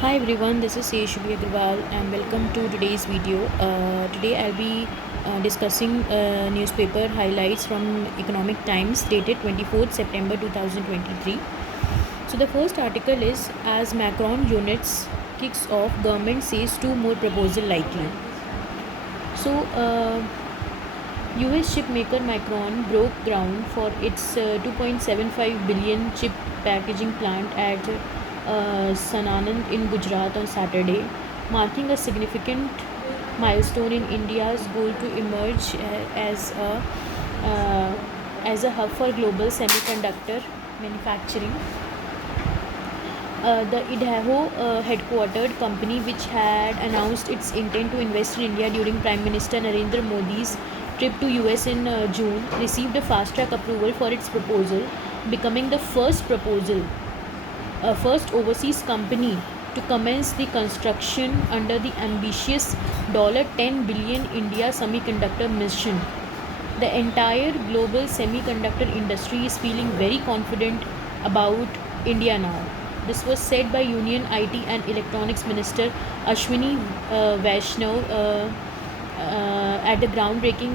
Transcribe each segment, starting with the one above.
Hi everyone, this is Seshvi Agrawal and welcome to today's video. Today I'll be discussing newspaper highlights from Economic Times dated 24th September 2023. So the first article is as Macron units kicks off, government says two more proposal likely. So US chipmaker Macron broke ground for its 2.75 billion chip packaging plant at Sanand in Gujarat on Saturday, marking a significant milestone in India's goal to emerge uh, as a hub for global semiconductor manufacturing. The Idaho headquartered company, which had announced its intent to invest in India during Prime Minister Narendra Modi's trip to US in June, received a fast track approval for its proposal, becoming the first overseas company to commence the construction under the ambitious $10 billion India semiconductor mission. The entire global semiconductor industry is feeling very confident about India now. This was said by Union IT and Electronics Minister Ashwini Vaishnaw at the groundbreaking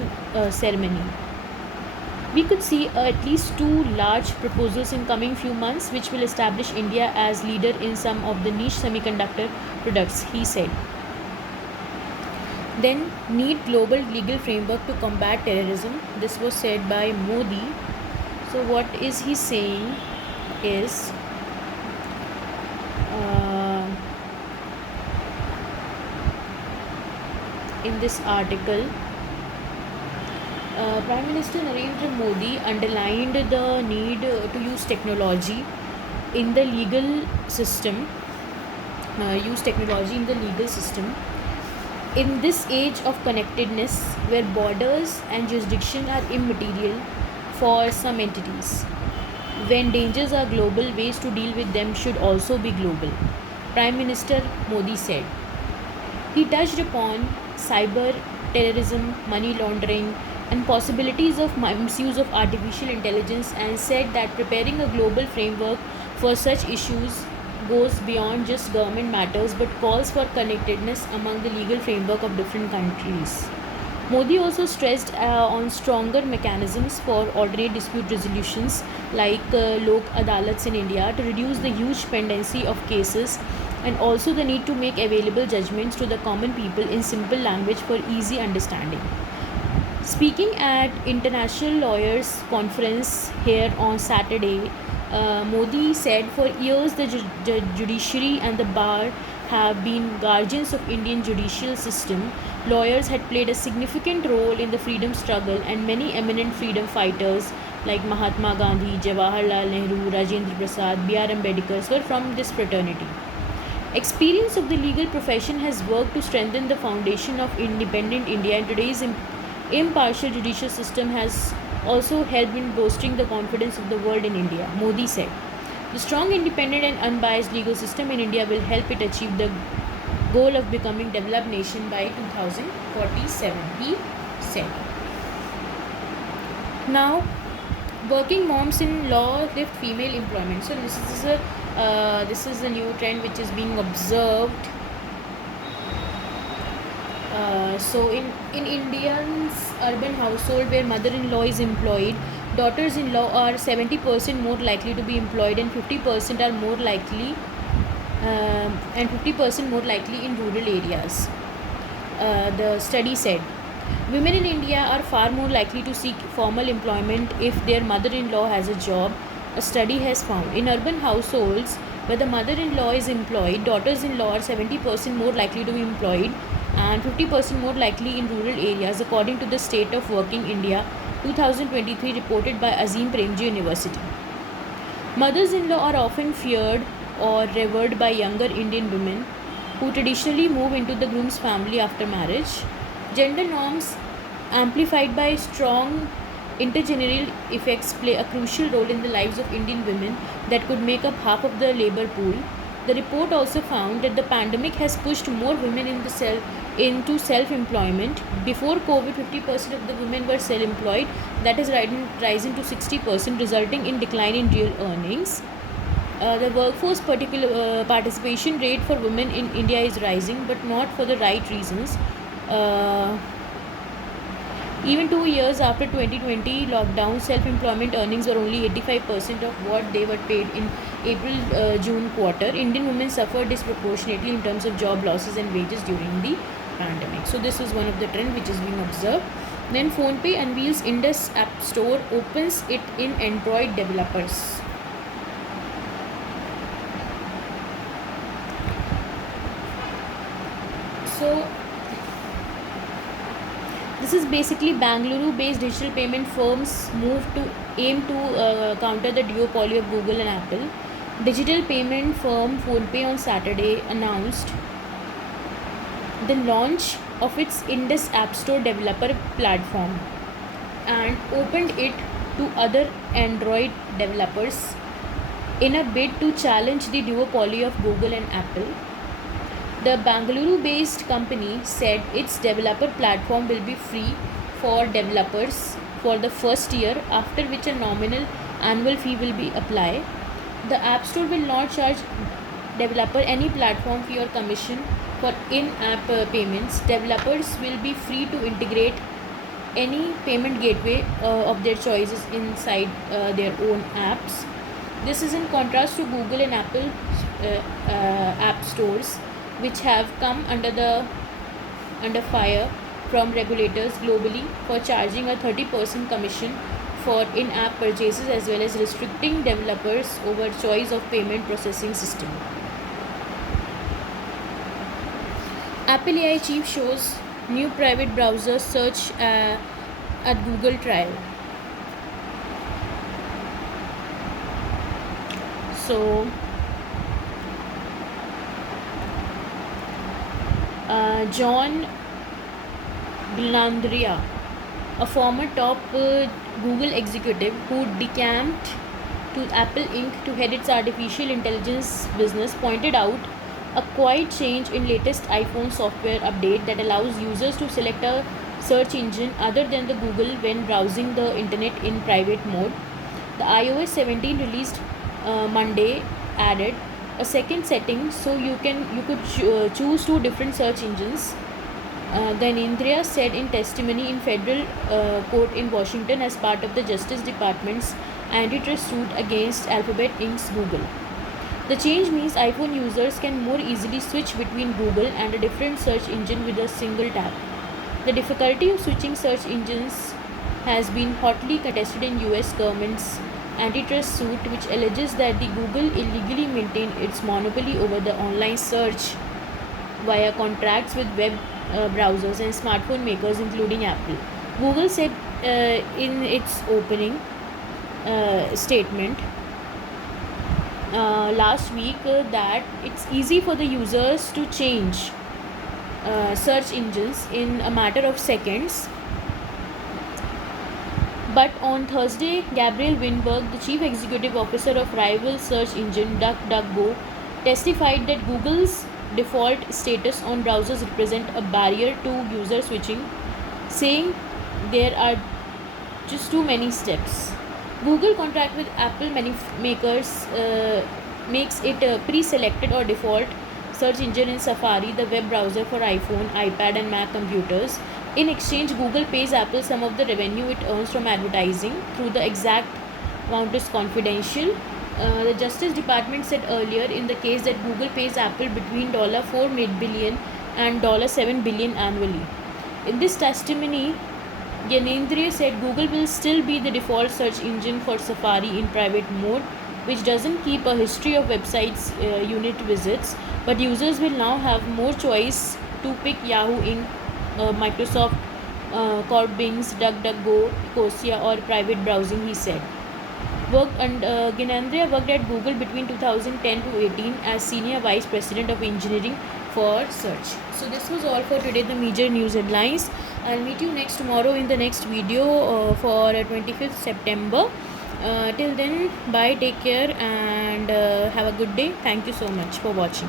ceremony. We could see at least two large proposals in coming few months which will establish India as leader in some of the niche semiconductor products, he said. Then need global legal framework to combat terrorism. This was said by Modi. So what is he saying is in this article, Prime Minister Narendra Modi underlined the need to use technology in the legal system. In this age of connectedness, where borders and jurisdiction are immaterial for some entities, when dangers are global, ways to deal with them should also be global, Prime Minister Modi said. He touched upon cyber terrorism, money laundering, and possibilities of misuse of artificial intelligence, and said that preparing a global framework for such issues goes beyond just government matters but calls for connectedness among the legal framework of different countries. Modi also stressed on stronger mechanisms for alternate dispute resolutions like Lok Adalats in India to reduce the huge pendency of cases, and also the need to make available judgments to the common people in simple language for easy understanding. Speaking at International Lawyers Conference here on Saturday, Modi said for years the judiciary and the bar have been guardians of Indian judicial system. Lawyers had played a significant role in the freedom struggle, and many eminent freedom fighters like Mahatma Gandhi, Jawaharlal Nehru, Rajendra Prasad, B.R. Ambedkar were from this fraternity. Experience of the legal profession has worked to strengthen the foundation of independent India, and today's impartial judicial system has also helped in boosting the confidence of the world in India, Modi said. The strong, independent, and unbiased legal system in India will help it achieve the goal of becoming developed nation by 2047, he said. Now, working moms in law lift female employment. So this is a new trend which is being observed. So in Indians urban household where mother-in-law is employed, daughters-in-law are 70% more likely to be employed, and 50% are more likely and 50% more likely in rural areas. The study said women in India are far more likely to seek formal employment if their mother-in-law has a job. A study has found in urban households where the mother-in-law is employed, daughters-in-law are 70% more likely to be employed and 50% more likely in rural areas, according to the State of Working India 2023 reported by Azim Premji University. Mothers-in-law are often feared or revered by younger Indian women who traditionally move into the groom's family after marriage. Gender norms, amplified by strong intergenerational effects, play a crucial role in the lives of Indian women that could make up half of the labor pool. The report also found that the pandemic has pushed more women into self-employment. Before COVID, 50% of the women were self-employed. That is rising to 60%, resulting in decline in real earnings. The workforce participation rate for women in India is rising, but not for the right reasons. Uh, Even 2 years after 2020 lockdown, self-employment earnings were only 85% of what they were paid in April-June quarter. Indian women suffered disproportionately in terms of job losses and wages during the pandemic. So this is one of the trend which is being observed. Then PhonePe unveils Indus App Store, opens it in Android developers. So this is basically Bangalore-based digital payment firms move to aim to counter the duopoly of Google and Apple. Digital payment firm PhonePe on Saturday announced the launch of its Indus App Store developer platform and opened it to other Android developers in a bid to challenge the duopoly of Google and Apple. The Bangalore-based company said its developer platform will be free for developers for the first year, after which a nominal annual fee will be applied. The App Store will not charge developer any platform fee or commission for in-app payments. Developers will be free to integrate any payment gateway of their choices inside their own apps. This is in contrast to Google and Apple app stores, which have come under fire from regulators globally for charging a 30% commission for in-app purchases, as well as restricting developers over choice of payment processing system. Apple AI chief shows new private browser search at Google trial. So John Glandria, a former top Google executive who decamped to Apple Inc. to head its artificial intelligence business, pointed out a quiet change in latest iPhone software update that allows users to select a search engine other than the Google when browsing the internet in private mode. The iOS 17 released Monday added a second setting so you could choose two different search engines. Gyanendra said in testimony in federal court in Washington as part of the Justice Department's antitrust suit against Alphabet Inc.'s Google. The change means iPhone users can more easily switch between Google and a different search engine with a single tap. The difficulty of switching search engines has been hotly contested in US government's antitrust suit, which alleges that the Google illegally maintained its monopoly over the online search via contracts with web browsers and smartphone makers including Apple. Google said in its opening statement last week that it's easy for the users to change search engines in a matter of seconds. But on Thursday, Gabriel Weinberg, the chief executive officer of rival search engine DuckDuckGo, testified that Google's default status on browsers represent a barrier to user switching, saying there are just too many steps. Google contract with Apple makers makes it a pre-selected or default search engine in Safari, the web browser for iPhone, iPad and Mac computers. In exchange, Google pays Apple some of the revenue it earns from advertising, through the exact amount is confidential. The Justice Department said earlier in the case that Google pays Apple between $4 billion and $7 billion annually. In this testimony, Gyanendra said Google will still be the default search engine for Safari in private mode, which doesn't keep a history of websites' unit visits, but users will now have more choice to pick Yahoo Inc., Microsoft Corp, Bing's, DuckDuckGo, Ecosia or private browsing, he said. Gyanendra worked at Google between 2010 to 18 as Senior Vice President of Engineering for Search. So this was all for today, the major news headlines. I'll meet you tomorrow in the next video for 25th September. Till then, bye, take care and have a good day. Thank you so much for watching.